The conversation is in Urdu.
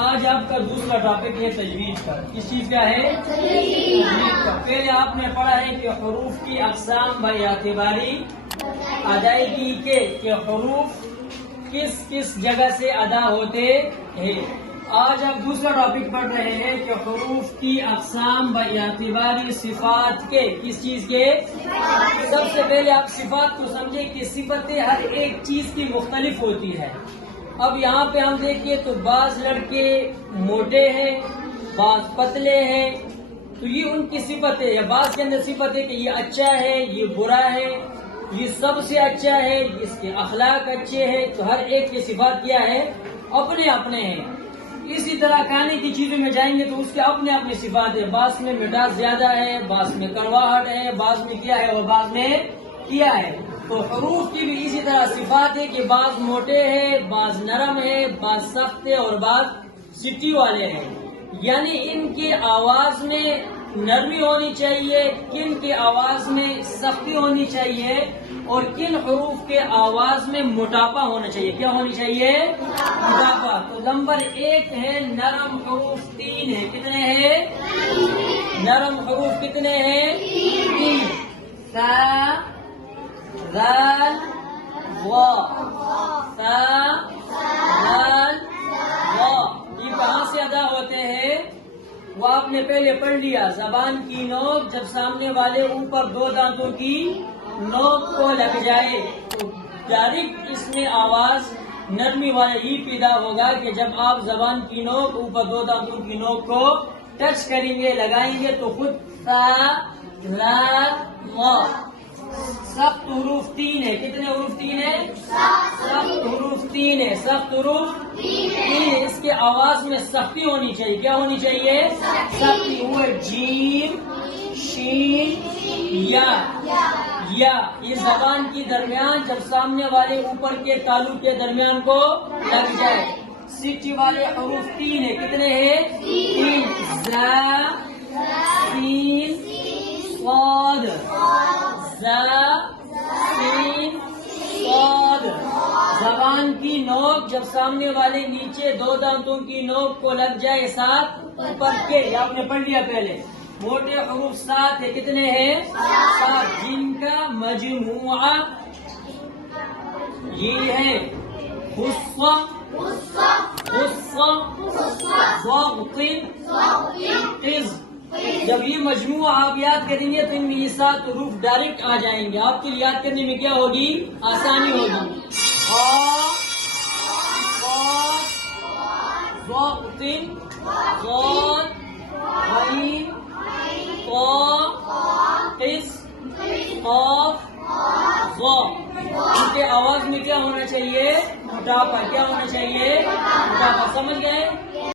آج آپ کا دوسرا ٹاپک ہے تجوید کا. کس چیز کا ہے؟ تجوید کا. پہلے آپ نے پڑھا ہے کہ حروف کی اقسام باعتباری ادائیگی کے کہ حروف کس کس جگہ سے ادا ہوتے ہیں. آج آپ دوسرا ٹاپک پڑھ رہے ہیں کہ حروف کی اقسام باعتباری صفات کے. کس چیز کے؟ سب سے پہلے آپ صفات کو سمجھیں کہ صفتیں ہر ایک چیز کی مختلف ہوتی ہے. اب یہاں پہ ہم دیکھیے تو بعض لڑکے موٹے ہیں، بعض پتلے ہیں، تو یہ ان کی صفت ہے. یا بعض کے اندر صفت ہے کہ یہ اچھا ہے، یہ برا ہے، یہ سب سے اچھا ہے، اس کے اخلاق اچھے ہیں. تو ہر ایک کی صفات کیا ہے؟ اپنے اپنے ہیں. اسی طرح کھانے کی چیزوں میں جائیں گے تو اس کے اپنے اپنے صفات ہے. بعض میں مٹاس زیادہ ہے، بعض میں کرواہٹ ہے، بعض میں کیا ہے اور بعض میں کیا ہے. تو حروف کی بھی اسی طرح صفات ہے کہ بعض موٹے ہیں، بعض نرم ہے، بعض سخت ہے اور بعض سٹی والے ہیں. یعنی ان کی آواز میں نرمی ہونی چاہیے، کن کی آواز میں سختی ہونی چاہیے اور کن حروف کے آواز میں موٹاپا ہونا چاہیے. کیا ہونی چاہیے؟ موٹاپا. تو نمبر 1 ہے نرم حروف 3 ہے. کتنے ہیں؟ نرم حروف کتنے ہیں؟ 3. ثا، ذال، وا. ثا، ذال، وا. یہ کہاں سے ادا ہوتے ہیں؟ وہ آپ نے پہلے پڑھ لیا. زبان کی نوک جب سامنے والے اوپر 2 دانتوں کی نوک کو لگ جائے تو ڈائریکٹ اس میں آواز نرمی والا ہی پیدا ہوگا کہ جب آپ زبان کی نوک اوپر 2 دانتوں کی نوک کو ٹچ کریں گے، لگائیں گے تو خود ثا، ذال، وا. سخت حروف 3 ہے. کتنے حروف 3 ہے؟ سخت حروف 3 ہے. سخت حروف 3 ہے. اس کے آواز میں سختی ہونی چاہیے. کیا ہونی چاہیے؟ سختی. وہ جیم، شین، یا. یہ زبان کی درمیان جب سامنے والے اوپر کے تالو کے درمیان کو لگ جائے. سیٹی والے حروف 3 ہے. کتنے ہیں؟ 3. زا، سین، صاد. زا، سین، صاد. زبان کی نوک جب سامنے والے نیچے 2 دانتوں کی نوک کو لگ جائے ساتھ اوپر کے. یہ آپ نے پڑھ لیا پہلے. موٹے حروف 7 ہے. کتنے ہیں؟ 7. جن کا مجموعہ یہ ہے غصہ، ضغط، قز. جب یہ مجموعہ آپ یاد کریں گے تو ان میں یہ 7 حروف ڈائریکٹ آ جائیں گے. آپ کے لیے یاد کرنے میں کیا ہوگی؟ آسانی ہوگی. ضغط، ضاد، غین، طا، قز، قاف، ظا. ان کے آواز میں کیا ہونا چاہیے؟ موٹاپا. کیا ہونا چاہیے؟ موٹاپا. سمجھ گئے؟